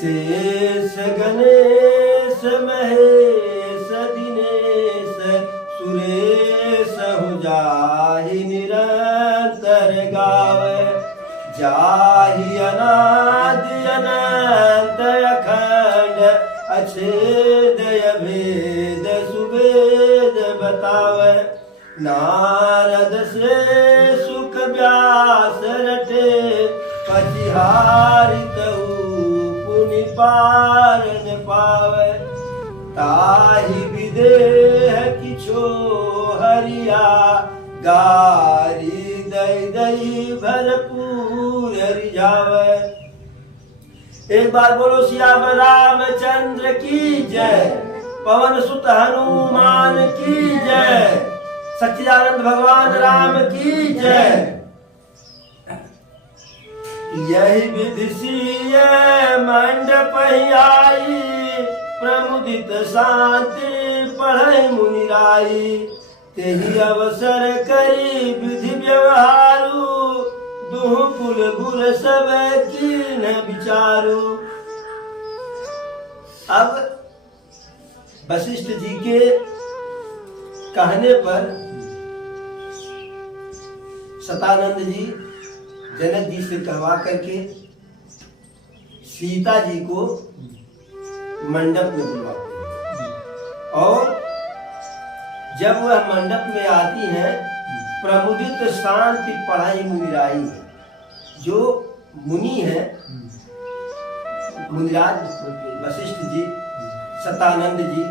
शेष गणेश महेश दिनेश सुरेश हो जाहि निरंतर गावे जाहि अनादि अनंत अखंड अछेद अभेद सुवेद बतावे नारद से सुख व्यास रटे पचिहारित पुनि पारन पावे ताहि विदेह किछो हरिया गारी दई दई भरपूर रिझावे। एक बार बोलो श्याम रामचंद्र की जय, पवन सुत हनुमान की जय, सच्चिदानंद भगवान राम की जय। यही विधि सिय मंडप आई प्रमुदित शांति पढ़ै मुनि राई तेहि अवसर करी विधि व्यवहारू दुहु कुल गुर सब कीन विचारू। अब वशिष्ठ जी के कहने पर सतानंद जी जनक जी से कहवा करके सीता जी को मंडप में बुलवाते हैं और जब वह मंडप में आती हैं प्रमुदित शांति पढ़ाई मुनिराई है। जो मुनि है मुनिराज वशिष्ठ जी सतानंद जी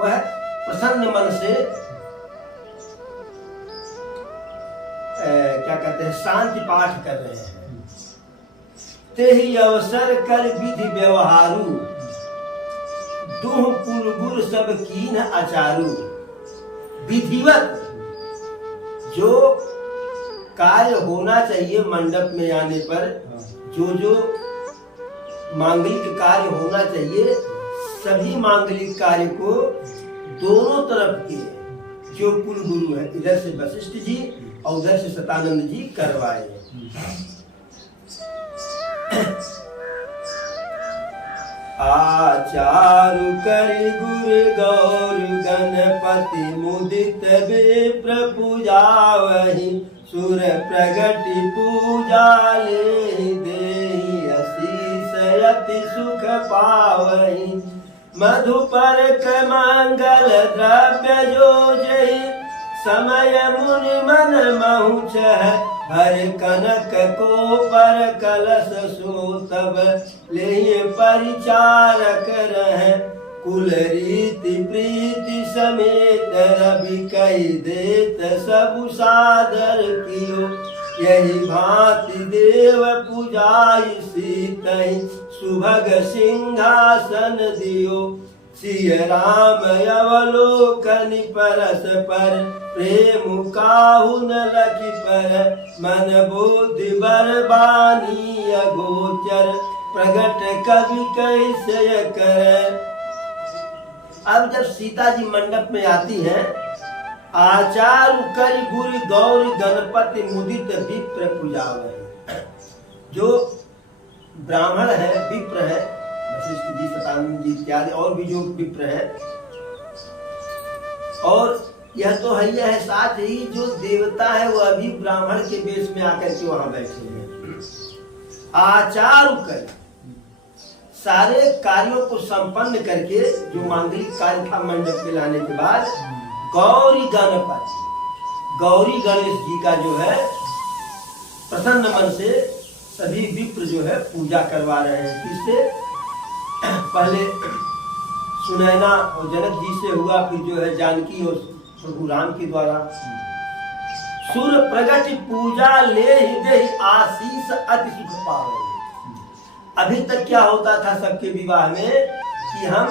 वह प्रसन्न मन से क्या कहते हैं शांति पाठ कर रहे हैं। तेहि अवसर कर विधि व्यवहारू दुह कुल गुर सब कीन आचारू। विधिवत जो कार्य होना चाहिए मंडप में आने पर जो मांगलिक कार्य होना चाहिए सभी मांगलिक कार्य को दोनों तरफ के जो कुल गुरु है इधर से वशिष्ठ जी और उधर से सतानंद जी करवाए। आचारु करि गुर गौर गणपति मुदित विप्र पूजावहि सुर प्रगति पूजा ले देहि असीस अति सुख पावहि मधुपर्क मंगल द्रव्य जो जहि समय मुनि मन महुच हर कनक को पर कलश सो तब ले परिचारक रह कुल रीति प्रीति समेत रवि कही देत सब सादर कियो यही भांति देव पूजाई सीतहि सुभग सिंहासन दियो सिय राम अवलोकन परस पर प्रेम काहु न लखि पर मन बुद्धि बरबानी अगोचर प्रगट कवि कैसे कर। अब जब सीता जी मंडप में आती हैं आचार्य करि गुरु गौर गणपति मुदित विप्र पूजावहि। जो ब्राह्मण है विप्र है वशिष्ठ जी सतानंद जी इत्यादि और भी जो विप्र है और यह तो हैया है साथ ही जो देवता है वह भी ब्राह्मण के वेश में आकर के वहां बैठे हैं। आचार्य कर सारे कार्यों को संपन्न करके जो मांगलिक कार्य था मंडप में लाने के बाद गौरी गणपति गौरी गणेश जी का जो है प्रसन्न मन से सभी विप्र जो है पूजा करवा रहे हैं। किससे पहले सुनैना और जनक जी से हुआ फिर जो है जानकी और प्रभु राम के द्वारा सुर प्रगति पूजा ले ही आशीष अति सुख पावे। अभी तक क्या होता था सबके विवाह में कि हम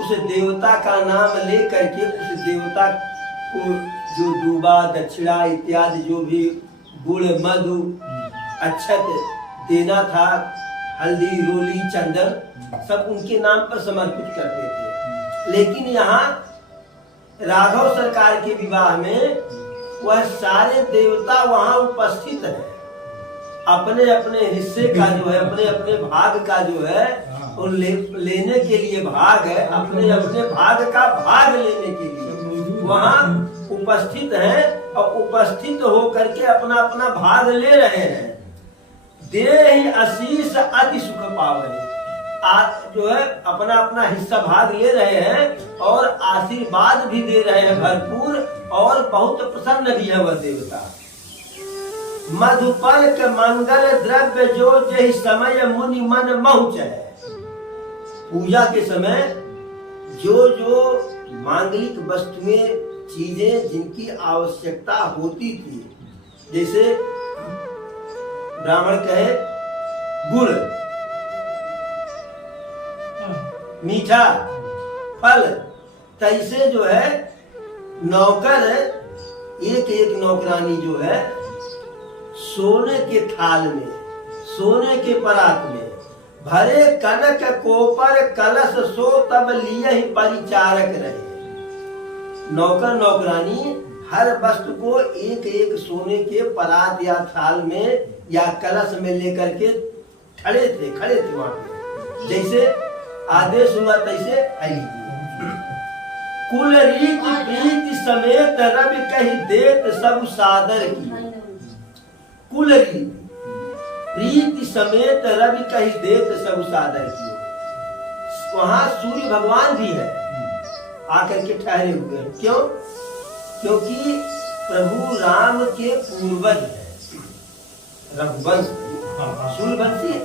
उस देवता का नाम ले करके उस देवता को जो दूबा दक्षिणा इत्यादि जो भी गुड़ मधु अक्षत देना था हल्दी रोली चंदन सब उनके नाम पर समर्पित करते थे। लेकिन यहाँ राघव सरकार के विवाह में वह सारे देवता वहां उपस्थित हैं। अपने अपने हिस्से का जो है अपने अपने भाग का जो है और लेने के लिए भाग है, अपने अपने भाग का भाग लेने के लिए वहाँ उपस्थित हैं और उपस्थित होकर के अपना अपना भाग ले रहे हैं। देहि आशीष अति सुख पावनी, जो है अपना अपना हिस्सा भाग ले रहे हैं और आशीर्वाद भी दे रहे हैं भरपूर, और बहुत प्रसन्न भी है वह देवता। मधुपर्क मंगल द्रव्य जो जहि समय मुनि मन महुच है। पूजा के समय जो जो मांगलिक वस्तुएं चीजें जिनकी आवश्यकता होती थी, जैसे ब्राह्मण कहे गुड़, मीठा, फल, तैसे जो है नौकर एक एक नौकरानी जो है सोने के थाल में, सोने के परात में भरे कनक कोपर कलश सो तब लिए ही परिचारक रहे। नौकर नौकरानी हर वस्तु को एक एक सोने के परात या थाल में या कलश में लेकर के खड़े थे वहां पे, जैसे आदेश हुआ तैसे आई। कुल रीत प्रीति समेत रवि कही देत सब सादर की। कुल रीति समेत रवि कही देत सब सादर की। वहां सूर्य भगवान भी है, आकर के ठहरे हुए हैं। क्यों? क्योंकि प्रभु राम के पूर्वज है रघुवंश, सूर्यवंशी,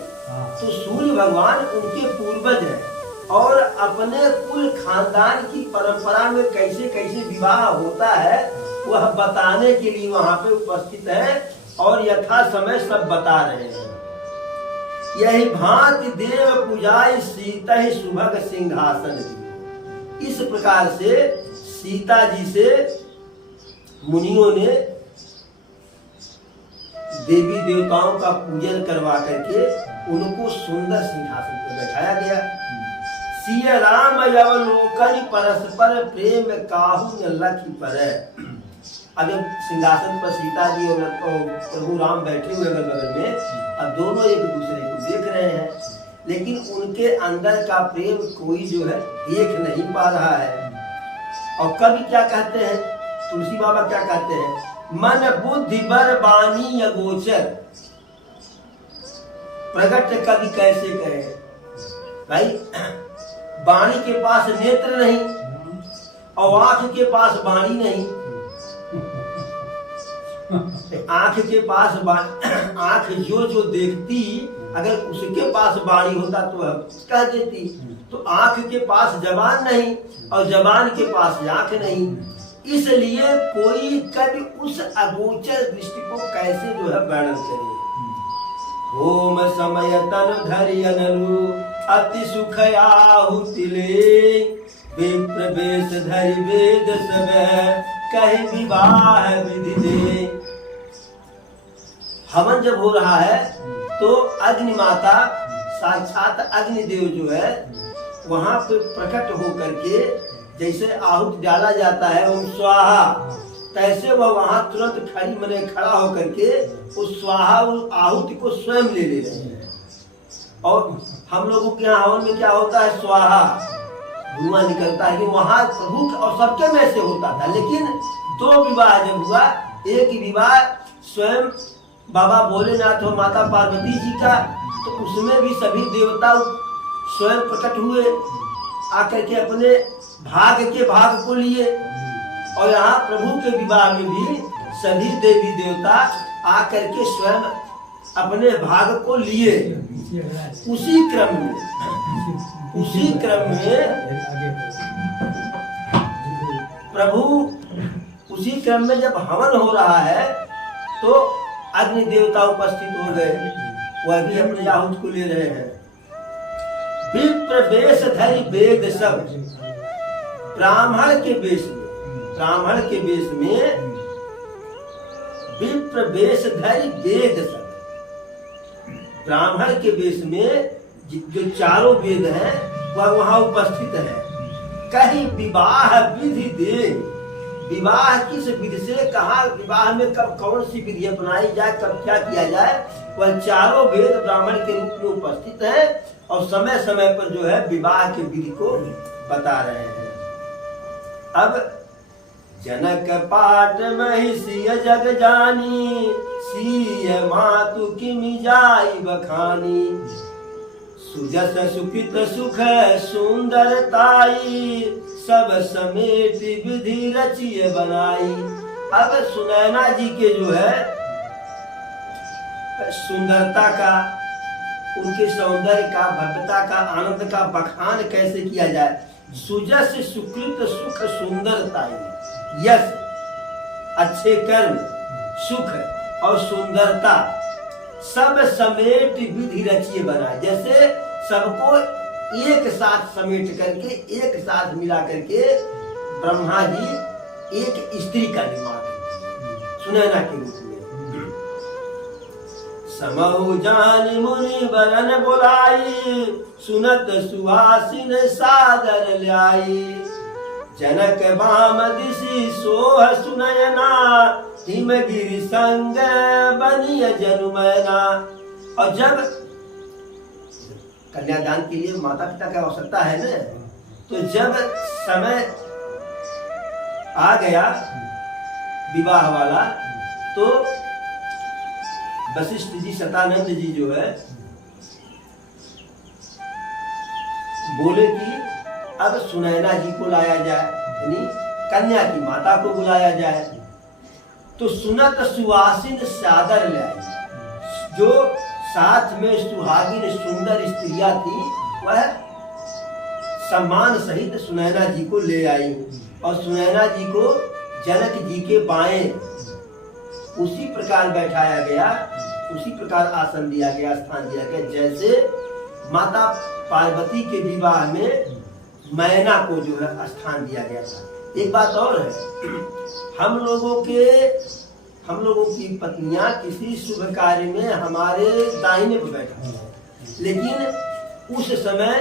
तो सूर्य भगवान उनके पूर्वज है और अपने कुल खानदान की परंपरा में कैसे कैसे विवाह होता है वह बताने के लिए वहां पे उपस्थित है और यथा समय सब बता रहे हैं। यही भांति देव पूजाई सीता ही सुभग सिंहासन की। इस प्रकार से सीता जी से मुनियों ने देवी देवताओं का पूजन करवा करके उनको सुंदर सिंहासन पर बैठाया गया। सिया राम अवलोकन परस्पर प्रेम काहू न लखी पर। अब जब सिंहासन पर सीता जी और प्रभु राम बैठे हुए अगल बगल में, अब दोनों एक दूसरे को देख रहे हैं, लेकिन उनके अंदर का प्रेम कोई जो है देख नहीं पा रहा है। और कवि क्या कहते हैं, तुलसी बाबा क्या कहते हैं, मन बुद्धि बर बानी अगोचर। प्रकट कवि कैसे करे भाई, वाणी के पास नेत्र नहीं और आंख के पास वाणी नहीं। आंख के पास आंख जो जो देखती, अगर उसके पास वाणी होता तो कह देती, तो आंख के पास जबान नहीं और जबान के पास आंख नहीं, इसलिए कोई कभी उस अगोचर दृष्टि को कैसे जो है वर्णन करे। होम समय तन धरि अनलु अति सुख आहुति ले, विप्र वेश धरि वेद सब कहि विवाह विधि दे। हवन जब हो रहा है तो अग्नि माता साक्षात अग्निदेव जो है वहां पे प्रकट होकर के, जैसे आहुति डाला जाता है ओम स्वाहा, तैसे वह वहां तुरंत खड़ा होकर के उस स्वाहा उस आहुति को स्वयं ले रहे हैं। और हम लोगों के यहाँ हवन में क्या होता है, स्वाहा धुआं निकलता है, वहां प्रभु और सबके में से होता था। लेकिन दो विवाह जब हुआ, एक विवाह स्वयं बाबा भोलेनाथ और माता पार्वती जी का, तो उसमें भी सभी देवता स्वयं प्रकट हुए आकर के अपने भाग के भाग को लिए, और यहाँ प्रभु के विवाह में भी सभी देवी देवता आकर के स्वयं अपने भाग को लिए। उसी क्रम में जब हवन हो रहा है तो अग्नि देवता उपस्थित हो गए, वह भी अपने आहुति को ले रहे हैं। विप्र वेश धरि वेद सब, ब्राह्मण के वेश में विप्र वेश धरि वेद सब, ब्राह्मण के वेश में जो चारों वेद हैं वह वहां उपस्थित है। कहीं विवाह विधि दे, विवाह किस विधि से, कहा विवाह में कब कौन सी विधि अपनाई जाए, कब क्या किया जाए, वह चारों वेद ब्राह्मण के रूप में उपस्थित है और समय समय पर जो है विवाह के विधि को बता रहे हैं। अब जनक पाट महिषी जग जानी, सीय मातु किमि जाई बखानी। सुजस सुकृत सुख सुंदरताई, सब समेत विधि रचिए बनाई। अब सुनैना जी के जो है सुंदरता का, उनके सौंदर्य का, भव्यता का, आनंद का बखान कैसे किया जाए। सुजस सुकृत सुख सुंदरताई, यश, अच्छे कर्म, सुख और सुंदरता सब समेट विधि रचिए बनाए। जैसे सबको एक साथ समेट करके, एक साथ मिला करके ब्रह्मा जी एक स्त्री का निर्माण करते सुनैना के रूप में। समहु जान मुनि बरन बोलाई, सुनत सुहासिन सादर ल्याई। जनक बाम दिशि सोह सुनयना, हिमगिरि संग बनिय जनुमैना। और जब कन्यादान के लिए माता पिता की आवश्यकता है ना, तो जब समय आ गया विवाह वाला, तो वशिष्ठ जी, शतानंद जी जो है बोले कि अब सुनैना जी को लाया जाए, यानी कन्या की माता को बुलाया जाए। तो सुनत सुवासिन सादर लाई, जो साथ में सुहागिन सुंदर स्त्रियां थी, वह सम्मान सहित सुनैना जी को ले आई और सुनैना जी को जनक जी के बाएं उसी प्रकार बैठाया गया, उसी प्रकार आसन दिया गया, स्थान दिया गया, जैसे माता पार्वती के विवाह में मैना को जो है स्थान दिया गया था। एक बात और है, हम लोगों की पत्नियां किसी शुभ कार्य में हमारे दाहिने पर बैठती हैं, लेकिन उस समय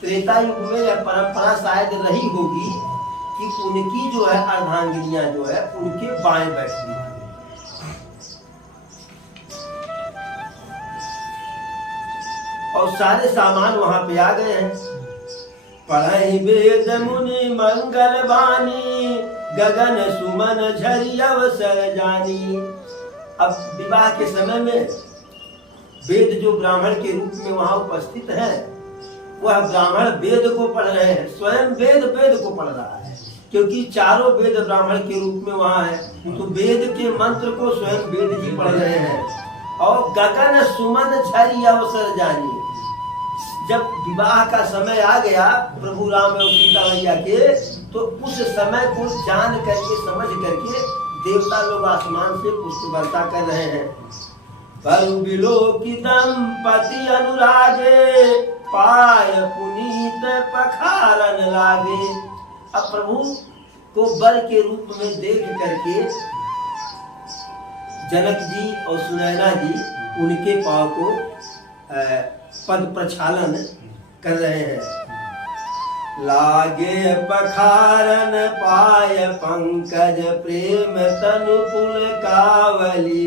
त्रेता युग में यह परंपरा शायद रही होगी कि उनकी जो है अर्धांगिनियां जो है उनके बाएं बैठती हैं। और सारे सामान वहां पे आ गए हैं। पढ़ई वेद मुनि मंगल बानी, गगन सुमन झरि अवसर जानी। अब विवाह के समय में वेद जो ब्राह्मण के रूप में वहां उपस्थित है, वह ब्राह्मण वेद को पढ़ रहे हैं, स्वयं वेद को पढ़ रहा है, क्योंकि चारों वेद ब्राह्मण के रूप में वहां है। तो वेद के मंत्र को स्वयं वेद जी पढ़ रहे हैं। और गगन सुमन झरि अवसर जानी, जब विवाह का समय आ गया प्रभु राम और सीता मैया के, तो उस समय को जान करके, समझ करके देवता लोग आसमान से पुष्प वर्षा कर रहे हैं। बरु बिलोकी दंपति अनुरागे, पाय पुनीत पखारन लागे। अब प्रभु को वर के रूप में देख करके जनक जी और सुनैना जी उनके पांव को पद प्रक्षालन कर रहे हैं। लागे पखारन पाय पंकज, प्रेम तनु पुलकावली।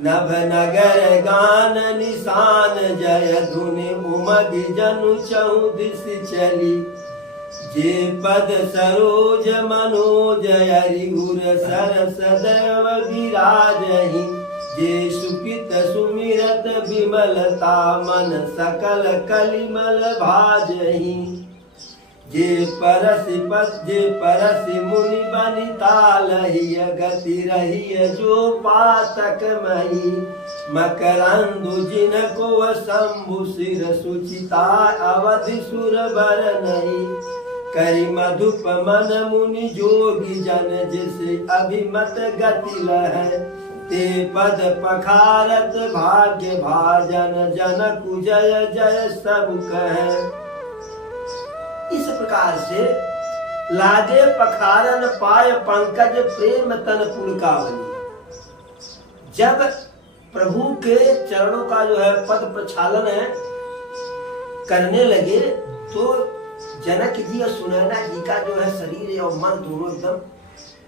नभ नगर गान निशान, जय धुनि उमग जनु चौदिस चली। जे पद सरोज मनोज हरिउर सर सदैव विराजहि। जे सुकृत सुमिरत विमलता, मन सकल कलिमल भाजहि। जे परसि मुनि बनिता लहिय, गति रहिय जो पातक मही। मकरंदु जिनको शंभु सिर, सुचिता अवधि सुर बर नहीं। करि मधुप मन मुनि जोगी जन, जिसे अभिमत गति लहै। ते पद पखारत भाग्य भाजन, जनकु जय जय सब कहे। इस प्रकार से लागे पखारन पाय पंकज, प्रेम तन पुलकावली। जब प्रभु के चरणों का जो है पद प्रक्षालन करने लगे, तो जनक जी और सुनैना जी का जो है शरीर और मन दोनों एकदम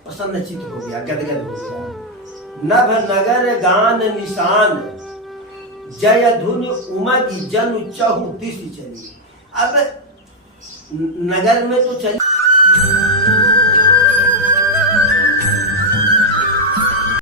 प्रसन्नचित्त हो गया, गदगद हो गया। नभ नगर गान निशान, जय धुन उमा की जन चहु दिश चली। अब नगर में तो चली